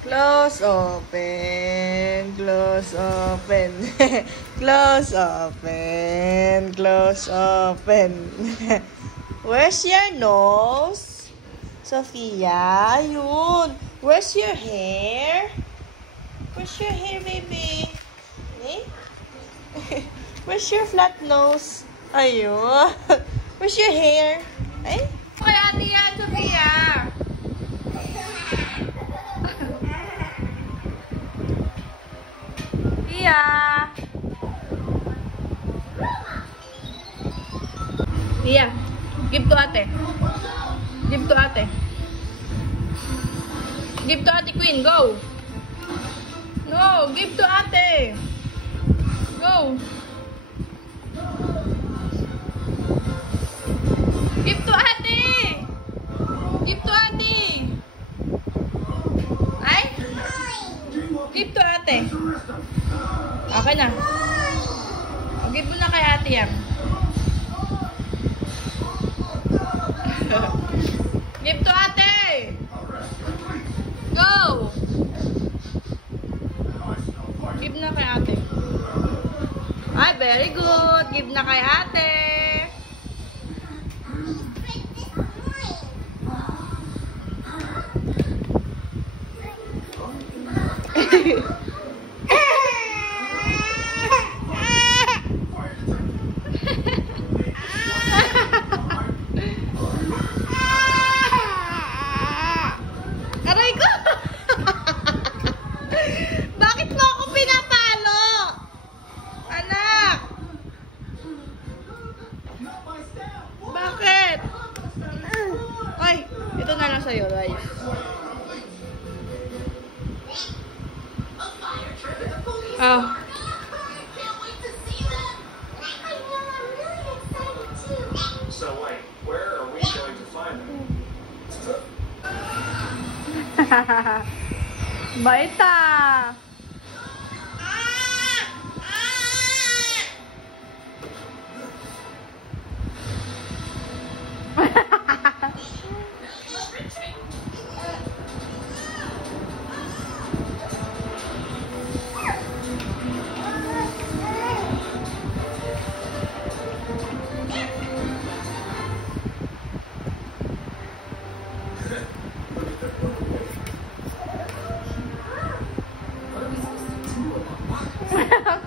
Close, open, close, open, close, open, close, open. Where's your nose? Sophia, yun. Where's your hair? Where's your hair, baby? Eh? Where's your flat nose? Ayun. Where's your hair? Eh? Kaya ate yan, Sophia. Sophia. Iya. Give to ate. Give to ate. Give to ate Queen. Go. No, give to ate. Go. Give to ate. Give to ate. Ay? Give to ate. Okay na. O, give mo na kay ate yan. Give to ate. Go. Give na kay ate. Ay, very good. Give na kay ate. Aray ko! Bakit mo ako pinapalo? Anak! Bakit? Ay, ito na lang sa'yo, guys. Oh. So wait, where are we going to find them? Baita!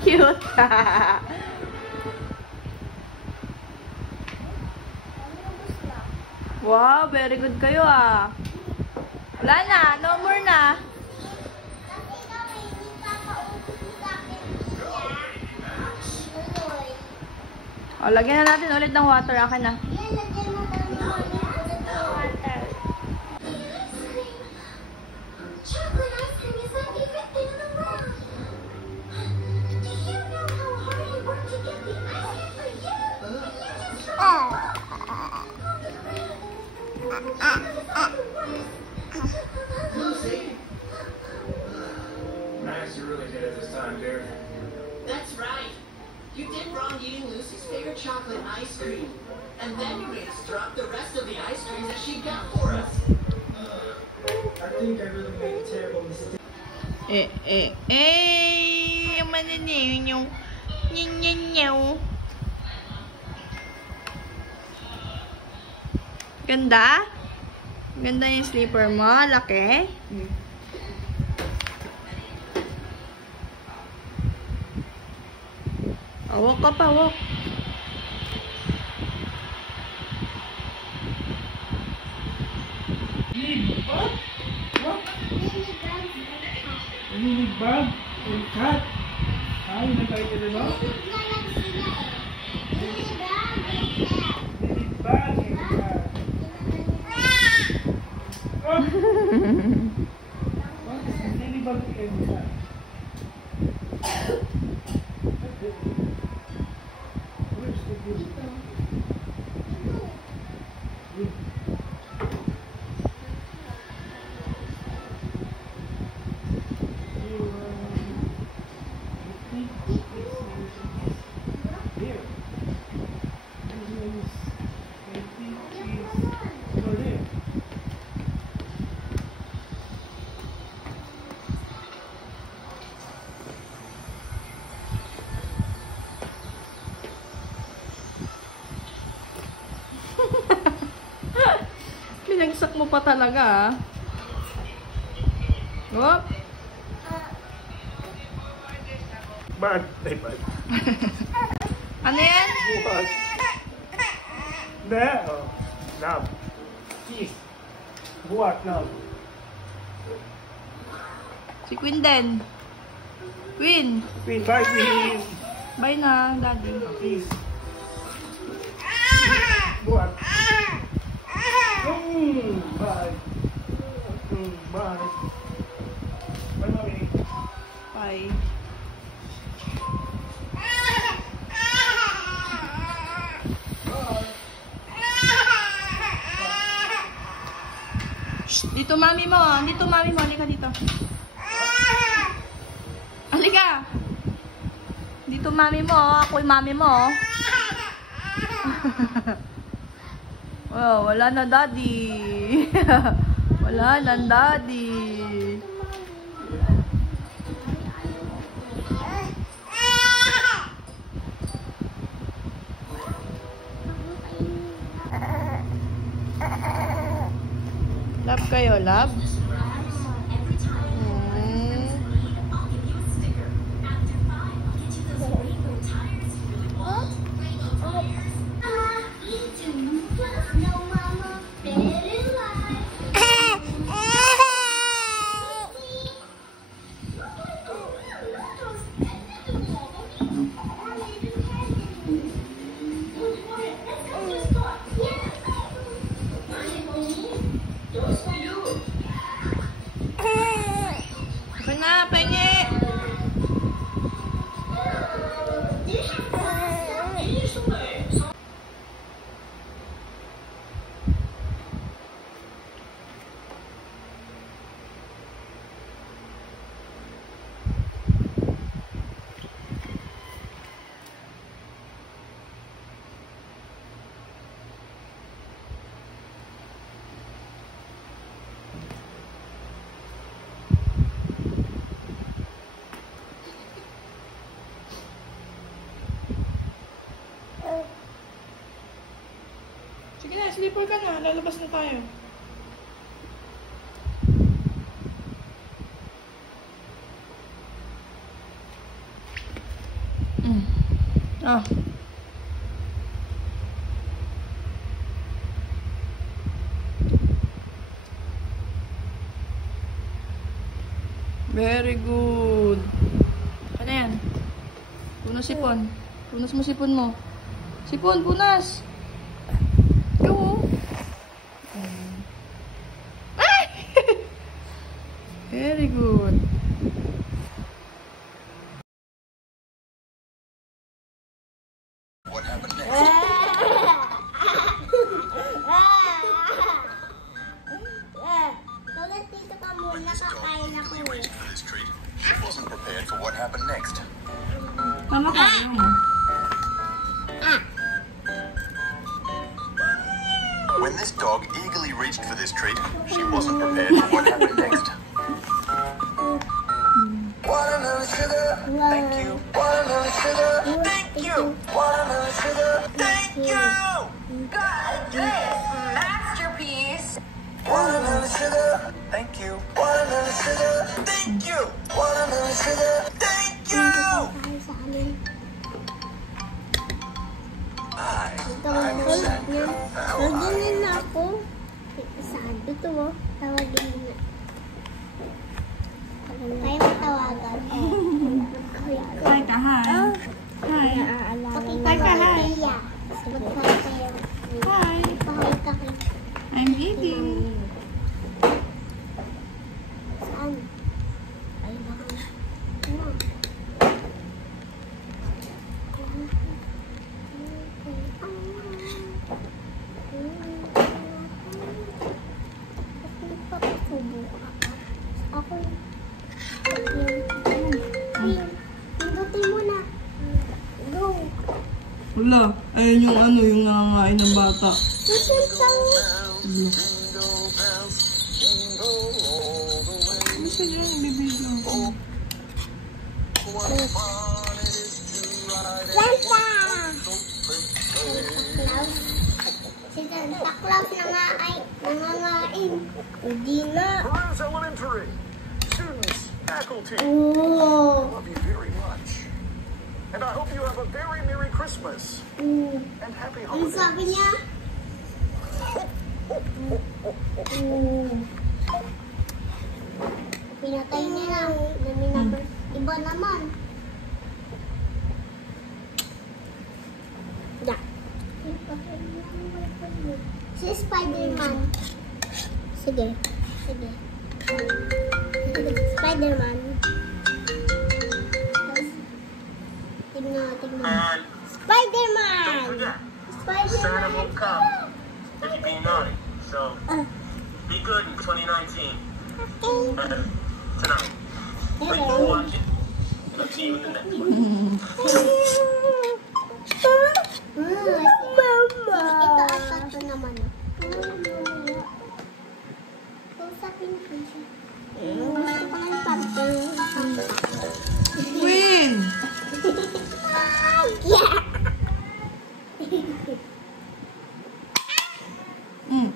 Cute. Wow, very good kayo ah. Wala na, no more na. O, lagyan na natin ulit ng water. Akin na. Lucy? Max, you really did it this time, dear. That's right. You did wrong eating Lucy's favorite chocolate ice cream. And then you made us drop the rest of the ice cream that she got for us. I think I really made a terrible mistake. Yung maniniw yung nyaw. Ganda? Ganda yung slipper mo. Laki. Walk ka pa, walk. Mini bag and cat. Ay, nagkaya na ba? Mini bag and cat. Oh! What is mini bag and cat? Where's the good? mo pa talaga, ah. Whoop. Bad. Ay, bad. Ano yan? Buhat. Hindi. Oh. Love. Kiss. Buhat, love. Si Queen din. Queen. Queen, bye, Queen. Bye na, Daddy. Kiss. Buhat. Bye. Bye. Bye, Mami. Bye. Shh, dito mami mo. Dito mami mo. Halika dito. Halika. Dito mami mo. Ako yung mami mo. Oh, wala na daddy. Wala na daddy. Love kayo, love? Okay na, pengi! Sige na, sleeper ka na. Lalabas na tayo. Ah. Very good. Ano yan? Punas sipon. Punas mo sipon mo. Sipon, punas. Go. Ay! Very good. What happened next? Dito ka muna, kakain ako eh. Reached for this treat. She wasn't prepared for what happened next. Tama ka. When this dog eagerly reached for this treat, she wasn't prepared for what happened next. Watermelon sugar, thank you. Watermelon sugar, thank you. Watermelon sugar, thank you. This masterpiece. Watermelon sugar, thank you. Watermelon sugar, thank you. Watermelon sugar, thank you. Tayo sa amin. I'm sad. Tawagin na ako. Saan? Ito mo. Tawagin mo na. Kaya mo tawagan. Hi ka, hi. Hi. Hi ka, hi. Hi. I'm eating. Saan? Ay, baka. Ako. Pindutin mo na. Go. Wala. Ayun yung ano, yung nangangain ng bata. Ano siya yung bibigyan ko? Santa! Si Si Santa Claus nangangain. Hindi na. Perez Elementary. Students, faculty, Oh. love you very much. And I hope you have a very Merry Christmas Mm. and Happy Ano Holidays. sabi niya? Pinatay nila. Iba naman. Da. Si Spider-Man. Sige. Sige. Spider-Man. Tignan. And Spider-Man! don't forget, Santa Spider-Man! will come if you be naughty. So be good in 2019 and tonight. Thank you for watching. And I'll see you in the next one. Ito at ito naman. Kausapin ko siya. Gusto ko ng pamper. Win! Yeah! Mm.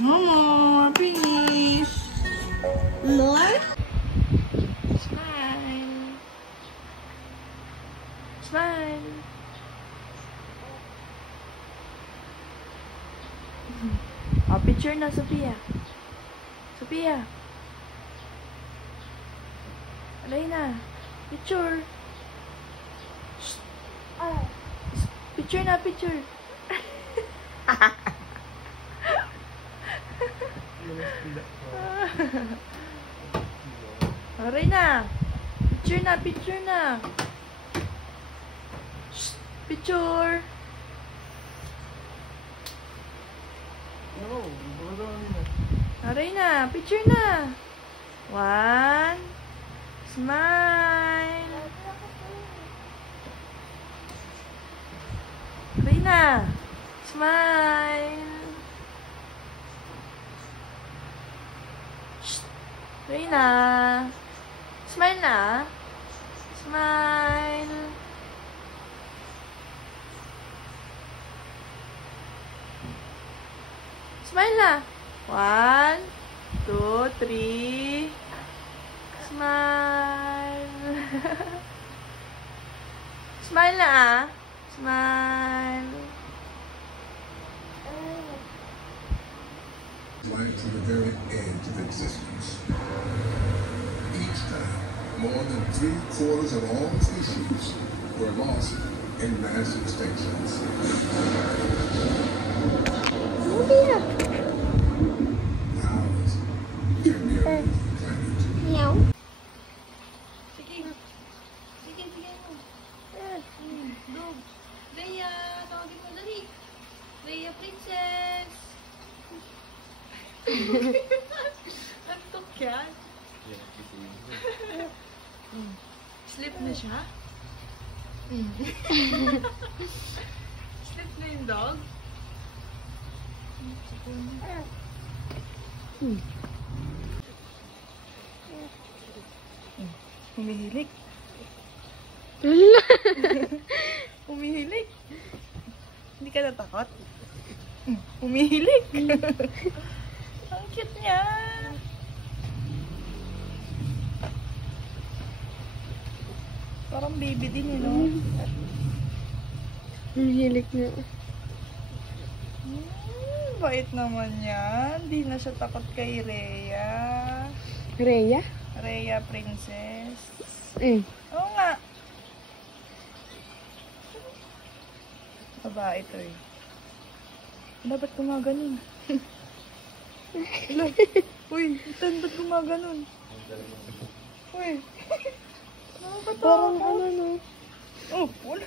No more. Finish. More? Smile. Smile. Oh, picture na, Sophia. Sophia. Alay na. Picture. Shh. Picture na, picture. Aray na. Picture na, picture na. Shh. Picture. Aray na, picture na. 1. Smile. Aray na. Smile. Shh. Aray na. Smile na. Smile. Smile na. 1, 2, 3. Smile. Smile na ah. Smile. Life to the very edge of existence. Each time, more than 3/4 of all species were lost in mass extinctions. Ours can near the planet. Meow. Sige. Sige, sige mo. Dog. Leia, tawagin mo dali. Leia Princess. Antok yan. Sleep na siya? Sleep na yung dog? Humihilik. Humihilik. Hindi ka natakot? Humihilik. Ang cute niya. Parang baby din eh, no? Humihilik na. Bait naman yan. Di na siya takot kay Rhea. Rhea? Rhea Princess. Oo nga. Babae ito eh. Dapat gumaganon. Hello. Uy, ito ba't gumaganon? Uy. Parang ano no? Oh, wala.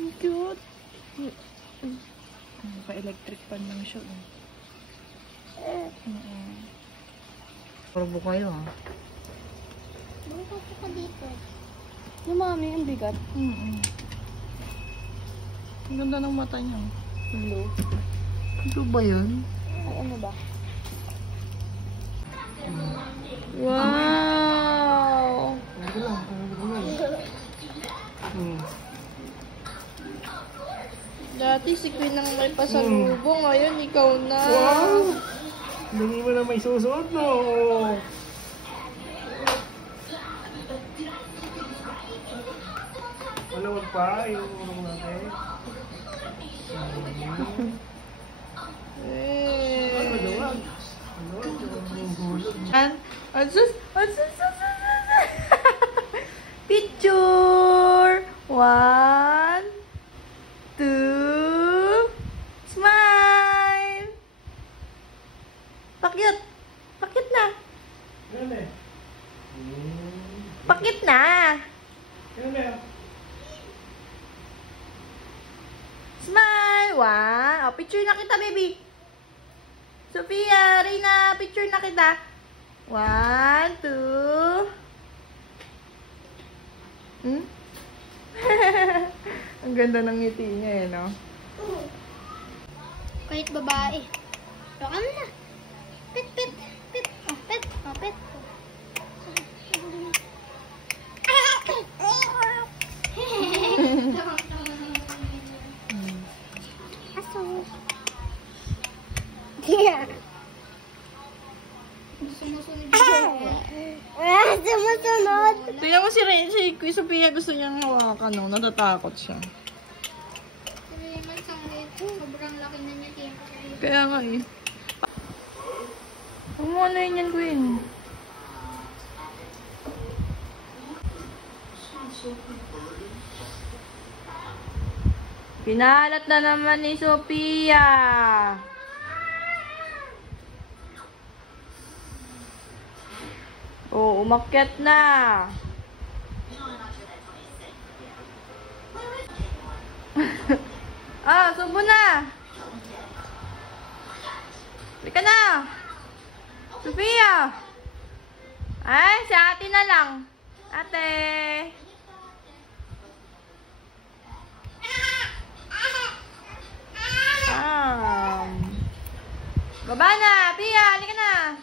Ang cute. Pa-electric pan lang siya. Parbo kayo ha. Bukas ka dito. Yung mami, ang bigat. Ang ganda ng mata niya. Blue. Ito ba yun? Ay, ano ba? Wow! Ito lang. Dati si Queen ang may pasalubong, ngayon ikaw na. Wow! Hindi mo na may susuot, no? Malawag pa yung urong natin. Malawag. Malawag yung hulog. Picture! 1, 2, smile! Pakyut! Pakyut na! Yan eh. Pakyut na! Yan eh. Smile! 1. Oh, picture na kita, baby. Sophia, Reyna, picture na kita. 1, 2. Ang ganda ng ngiti niya eh, no? Kahit babae. Baka mo na. Pit, pit, pit. Oh, pit. Oh, pit. Aso. Sumusunod. Sumusunod. Tingnan mo si Sophia, gusto niyang hawakan, no? Natatakot siya. Pero yung isang sobrang laki na niya. Kaya nga eh. Ano yun yan, Queen? Pinalat na naman ni Sophia. Oh, umakyat na. Subo na. Halika na. Sophia. Ay, si ate na lang. Ate. Baba na. Pia, halika na.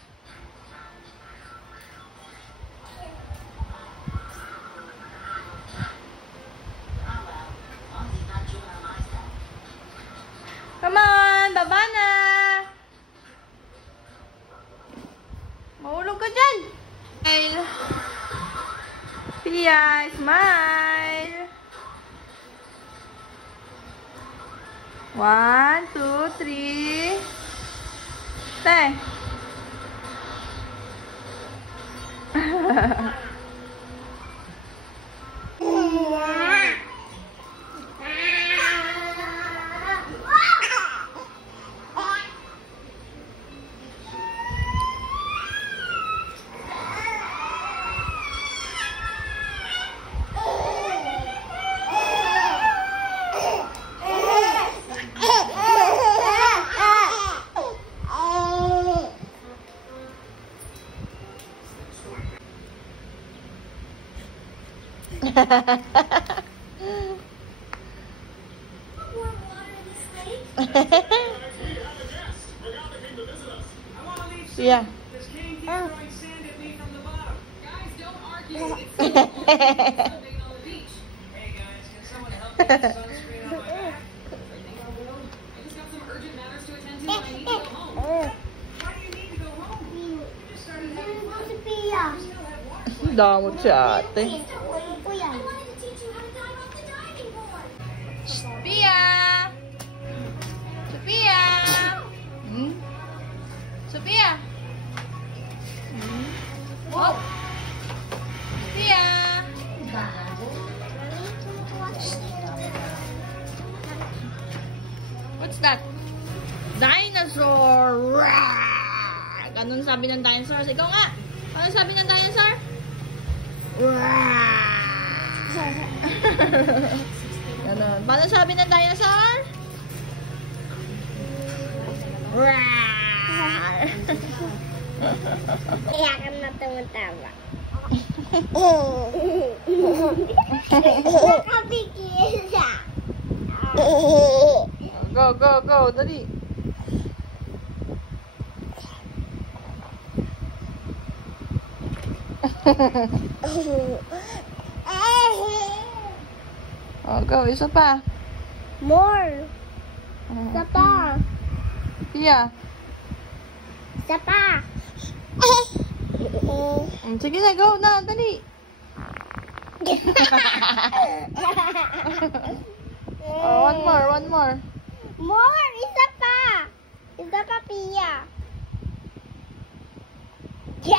Come on, baba na. Mahulog ka dyan. Smile. Pia, smile. 1, 2, 3. Te. Yeah. Damot si ate. Sophia! Sophia! Sophia! Oh! Sophia! What's that? Dinosaur! Rawr! Ganun sabi ng dinosaur. Ikaw nga! Ano sabi ng dinosaur? Ganun. Paano sabi ng dinosaur? Kaya ka na tumatawa. Nakapigil siya. Go, go, go. Dali. Oh, go. Isa pa. More. Isa pa. Pia. Isa pa. Sige na, go na. Dali. Oh, one more. More. Isa pa. Isa pa, Pia. Isa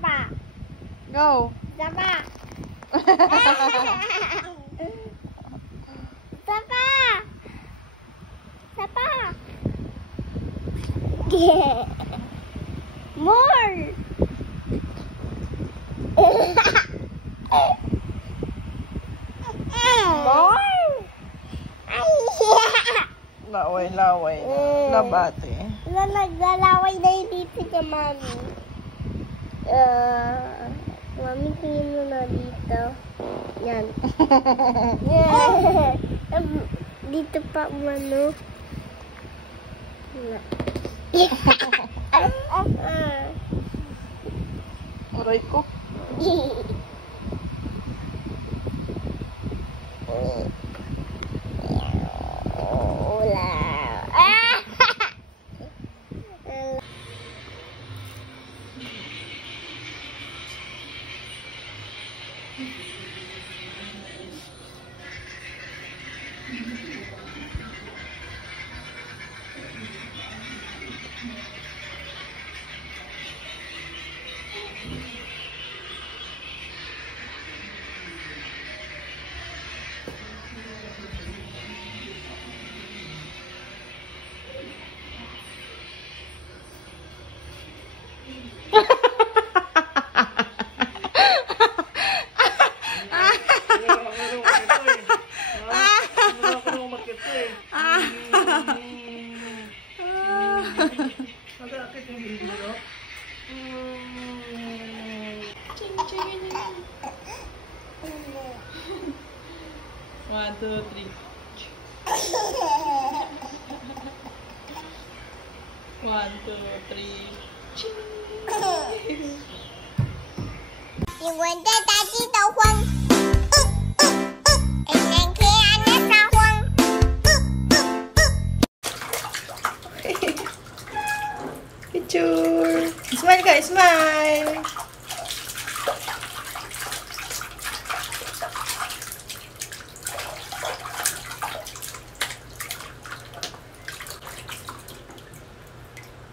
pa. Go. Isa pa. Isa pa. Isa pa. More. More. Laway. Labate. Naglalaway na yung dito niya, Mami. Mami, tingin mo na dito. Yan. Dito pa, mano. Aray ko. One, two, three. One, two, three.你闻着大地的风，人可爱的撒谎。Picture. Smile guys, smile.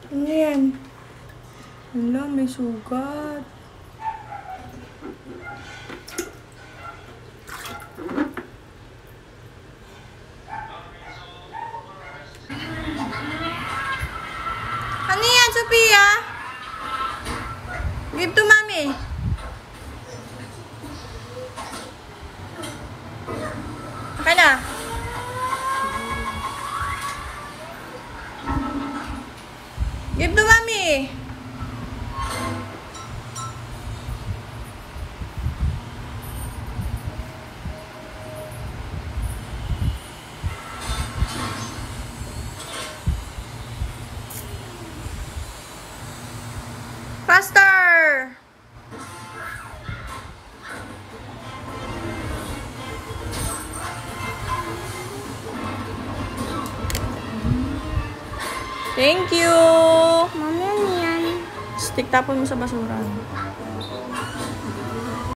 Ano yan? Hala, may sugat. Ano yan, Sophia? Give to mommy. Okay na. Give to mommy. Faster. Thank you. Mami, ano yan? Stick tapon mo sa basura.